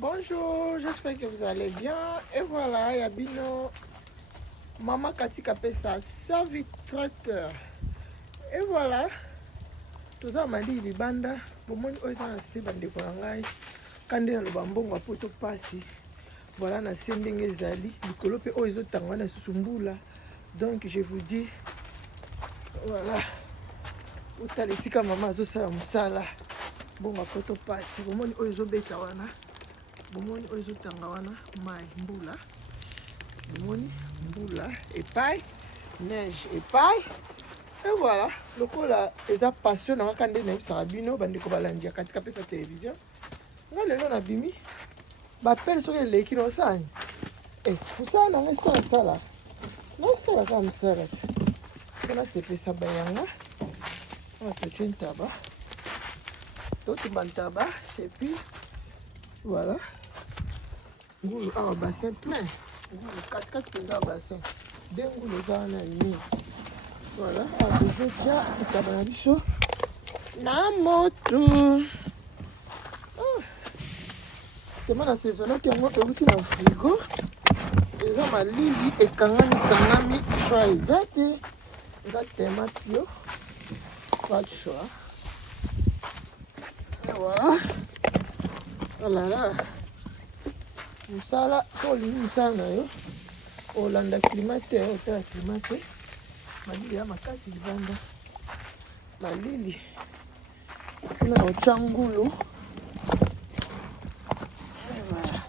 Bonjour, j'espère que vous allez bien. Et voilà, il y a Bino, Maman Katika Pesa, servi traiteur. Et voilà, tout ça m'a dit, Libanda, pour moi, on est en Steven de Korangai, quand il y a le bambon, à poto passi. Voilà, na sending ezali, Nikolope, oh, ils ont tangwana susumboula. Donc, je vous dis, voilà, utalesika maman, zo sala musala. Bon, à poto passi, pour moi, ils ont bêta wana. Bomoni oyo ezotanga wana mai mbula bomoni mbula epai neige epai et voilà lokola eza passion nanga kaka nde nayebisaka bino bandeko balandi ya katika pesa télévision nga lelo nabimi bapele soki eleki nosani mosala nanga esika nasala nosala kaka mosala ti mpona sepesa bayanga awa totie ntaba totumba ntaba epuis voilà ngulu awa bassin plein ngulu katikati mpenza ya bassin de ngulu eza wana ini voilà awa tozotia ntaba na biso na moto tema na saisonaki yango euti na frigo eza malili ekangami choix eza te eza tema pio pas de choix et voilà olala mosala so olingi mosala na yo olanda climat te otala climat te malili ya makasi libanda malili mpona otya ngulu voilà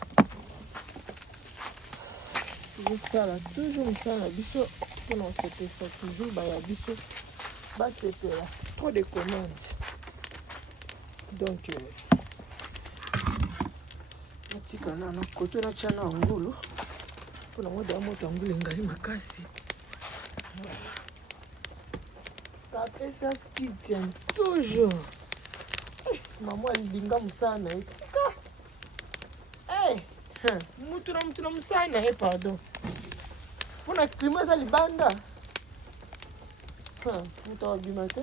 tozosala toujours mosala na biso mpona osepesa toujours baya biso basepela trop de commande donc natika nano koto natya na ngulu mpona moda ya moto angulu engali makasi kapesa ski tient toujours mama alinga mosala na ye tika mutu na mosala na ye pardon mpona klima eza libanda moto awabima te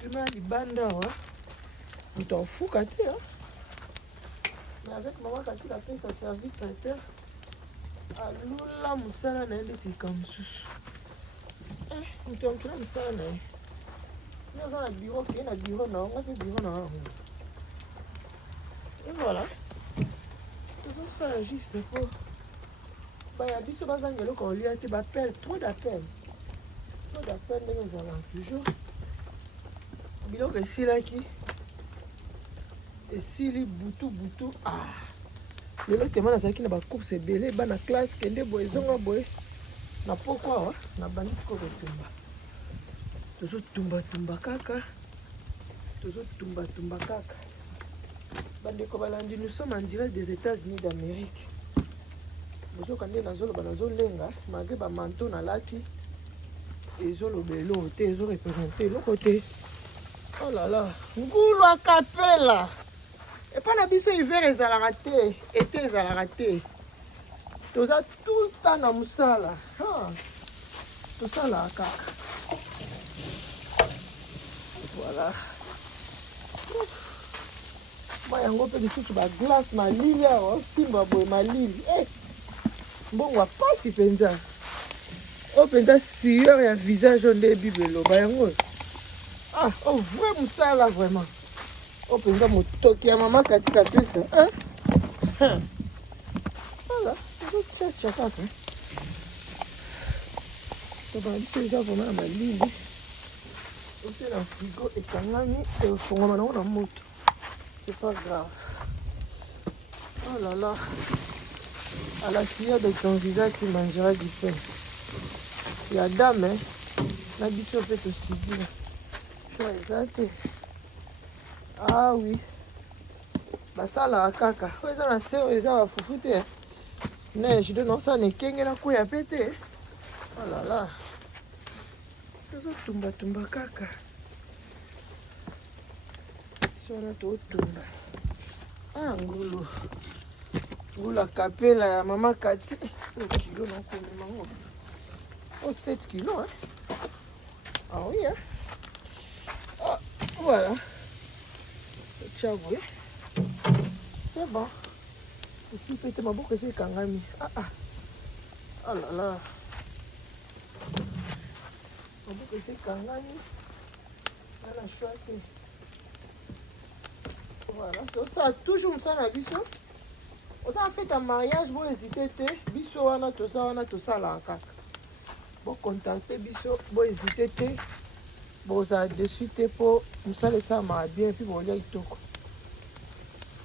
klima ya libanda awa moto afuka te mais avec maman katika pesa servi traiteur alula mosala na ye nde sika mosusu moto amokila mosala na ye ye oza na biro keye na biro na onga mpe biro na yango et voilà tozosala juste po baya biso bazanga eloko kolia te bapele trop d'appel ndenge ezalaka toujours biloko esili butu lelo tema nazalaki na bacourse ebele bana classe kende boye ezonga boye na poko awa na bandi siko kotumba tozotumba kaka bandeko balandi nous sommes en direct des États-Unis d'Amérique bozoka nde nazoloba nazolenga malgré bamanto nalati ezoloba eloko te ezorepresente eloko te oh là là ngulu akapela epa na biso hiver ezalaka te ete ezalaka te toza tout le temps na mosala tosalaka kaka voilà ma yango mpe lisusu baglace malili awa osimba boye malili mbongo apasi mpenza oyo mpenza sueur ya visage oyo nde ebible eloba yango vrai mosala vraiment oyo mpenza motoki ya mama katika pesa voilà ezochacha kaka tobana biso eza vraiment na malili ote na frigo ekangami efongama nango na moto c'est pas grave oh là là à la sueur de ton visage tu mangeras du pain ya dame na biso mpe tosibila choix eza te oui basalaka kaka oyo eza na se oyo eza bafufu te neige de nosala ekenge na koya mpe te olala tozotumbatumba kaka si wana totumba ngulu akapela ya mama kati kilo nakomemango 7 kilo oui voilà tiens boye C'est bon. Ici, peut-être ma boucle, c'est Kangami. Ah ah. Oh là là. Ma boucle, c'est Kangami. Voilà, chouette. Voilà, c'est ça. Toujours ça, la biso. Autant en fait un mariage, vous hésitez, biso, on a tout ça là encore. Vous contactez biso, vous hésitez, vous avez dessus, pour nous ça, ça m'a bien, puis vous voulez tout.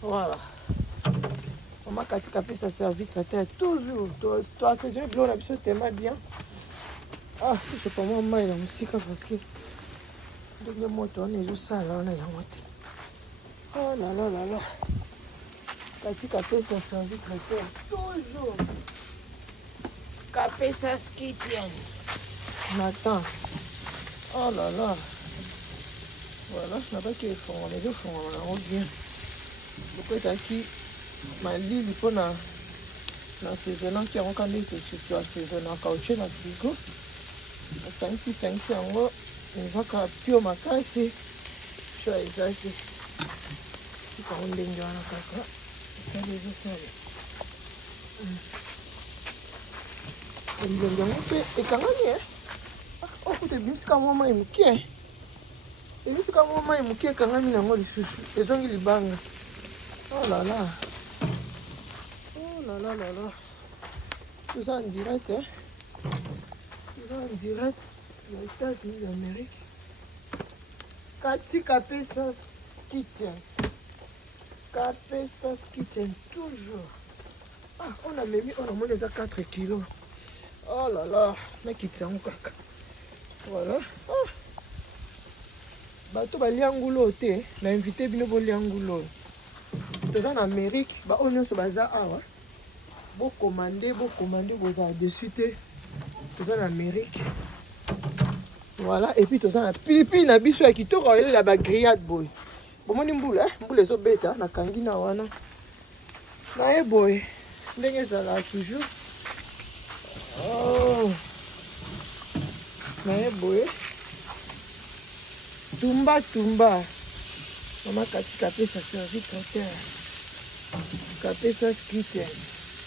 Voilà. Maman Katika peut ça servir traiter toujours. Toi, c'est je bleu, on a biso tellement bien. Ah, c'est pas moi, mais la musique, parce que le moto, on est juste ça là, on a un moto. Oh là là là là. Katika peut ça servir traiter toujours. Kapesa Kitchen. Nathan. Oh là là. Voilà, je n'ai pas qu'il faut, mais je fais on bien. Pourquoi ça qui m'a dit il faut na saison qui a encore des tu as saison en caoutchouc na frigo. 5 en gros, les autres pio makasi. Tu as exact. Si quand on dingue na kaka. Ça les ça. Et quand même, oh, tu es bien, c'est comme moi, il me quitte. Et c'est comme moi, il me quitte quand même, il a moi, les gens qui les bangent. Oh là là. Oh là là là là. Tout ça en direct, hein. Tout ça en direct. Les États-Unis d'Amérique. Katika Pesas Kitchen. Pesas Kitchen, toujours. Ah, on a mis, on a mis les 4 kilos. Oh là là, mec, il tient caca. Voilà. Ah. Bato baliangulo te, na invité bino boliangulo. Toza en Amérique, ba on nyonso baza awa. Bo commander, boza dessus te. Toza en Amérique. Voilà, et puis toza na pipi na biso ya kitoko ele la ba grillade boy. Bomoni mbula, mbula ezo beta na kangi na wana. Na e boy, ndenge ezala toujours. Oh, mais boy, tumba. Maman Katika peut ça servir traiteur. Kapesa Kitchen,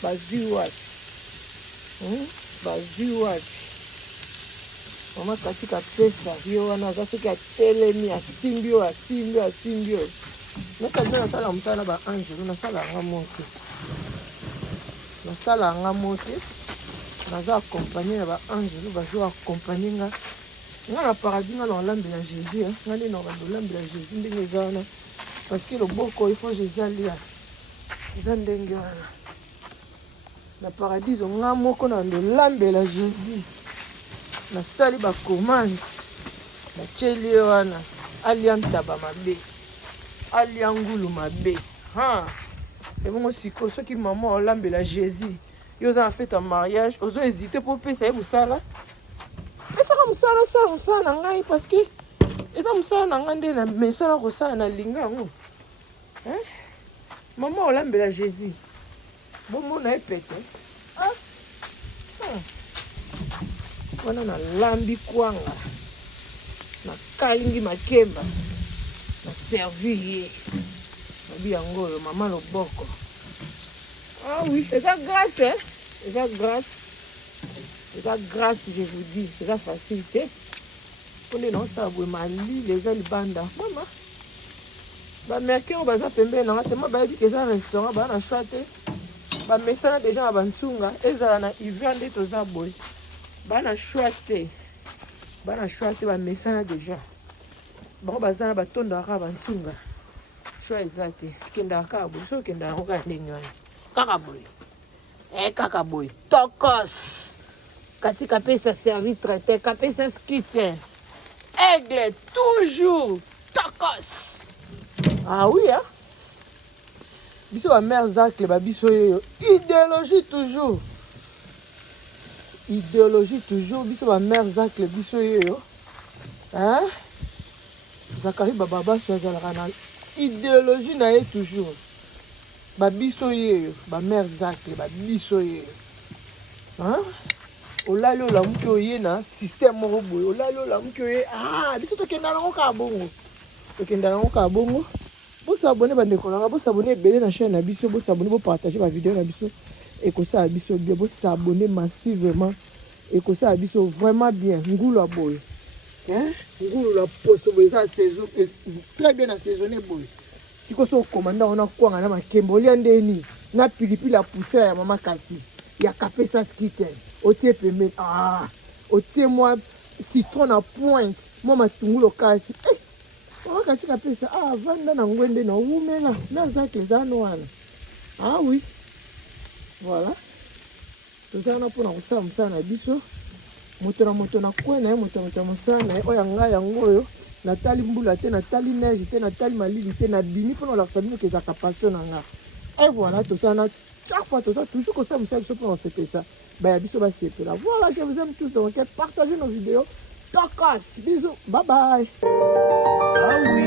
bazuwat. Bazuwat. Maman Katika peut ça. Yo wana za soki atelemi asimbio. Nasa bien sala musala ba ange, na sala ngamote. Na sala ngamote. Naza accompagné na ba ange, ba jo accompagner nga. Nga na paradis nga na lambe ya Jésus, hein. Nga na lambe ya Jésus ndenge ezana. Parce que le boko il faut Jésus alia. Eza ndenge wana. Na paradis nga moko na lambe la Jésus. Na sali ba commande. Na cheli wana aliantaba mabe. Aliangulu mabe. Ha. Et bon siko soki maman lambe la Jésus. Ils ont fait un mariage, ils ont hésité pour payer ça. Mais ça, parce que ils ont ça, mais ça, ça, na linga. Hein? Maman, on l'aime la Jésus. Bon, mon a pété. Ah, on a lambi kwanga, na kalingi makemba, na servi. Mabi yango, maman le boko. Ah oui, c'est ça grâce, hein? C'est ça grâce, je vous dis. C'est ça facilité. On est dans ça, vous m'allez les albanda. Maman. Bah, mercredi, on va s'appeler, non, tellement, bah, il y a un restaurant, bah, on a choisi. Bah, mais ça, déjà, à Bantunga, et ça, ils vendent tous ça, boy. Bah, on a choisi. Bah, on a choisi, bah, mais ça, déjà. Bah, on va s'en aller, bah, Bantunga. Choisi, kenda kabo, so kenda kabo. Kakaboy. Kakaboy. Tokos. Katika Pesa servi traité. Kapesa Kitchen. Aigle toujours. Tokos. Ah oui, hein? Biso ma mère Zach, le babiso yo. Idéologie toujours. Biso ma mère Zach, le biso yo. Hein? Zakari Bababa sur Zalrana. Idéologie na ye toujours. Babiso ye, ba mère Zach, babiso ye. Hein? Olalo la mukyo ye na système moko boye. Olalo la mukyo ye. Ah, biso to kenda na ka bongo. To kenda na ka bongo. Vous abonnez vous abonnez à la chaîne Abisso, vous abonnez, vous partagez ma vidéo Abisso et que ça Abisso bien, vous abonnez massivement et que ça Abisso vraiment bien. Ngoulo boy. Hein? Ngoulo la poste boy ça saison très bien assaisonné boy. Si vous êtes commandant, on a quoi on a ma kemboli ndeni na pilipili la poussière ya maman Kati. Il y a capé ça skitten. Otie pembe moi citron à pointe. Moi ma tungulo Kati. Maman Kati capé ça vanda na ngwende na umela na zake za noana. Ah oui. Voilà. Tout ça on a pour na kusa na biso. Moto na kwena moto musana oya nga yango yo. Natali mbula te natali neige te natali malili te na bini pour la famille que ça passion nga. Et voilà tout ça chaque fois tout ça toujours comme ça vous savez pour c'était ça. Bah biso ba c'est là. Voilà, je vous aime tous donc partagez nos vidéos. Tokos, bisous. Bye bye. Ah oui,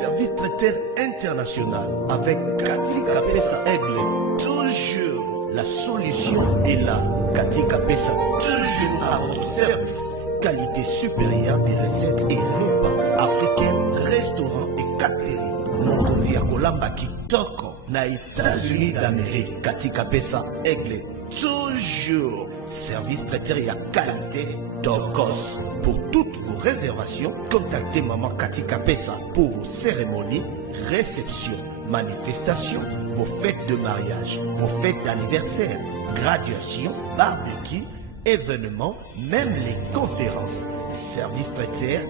service traiteur international avec Cathy Kapesa Aigle. Toujours la solution est là. Cathy Kapesa, toujours à votre service. Qualité supérieure des recettes et repas africains, restaurants et catering. Mokondi Akolamba Kitoko, na États-Unis d'Amérique. Cathy Kapesa Aigle. Toujours service traiteur et à qualité Tokos. Pour toutes vos réservations, contactez Maman Cathy Kapesa pour vos cérémonies, réceptions, manifestations, vos fêtes de mariage, vos fêtes d'anniversaire, graduation, barbecue, événements, même les conférences. Service traiteur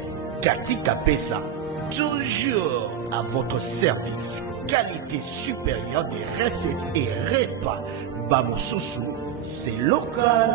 Cathy Kapesa. Toujours à votre service. Qualité supérieure des recettes et repas. Bamosusu, c'est local.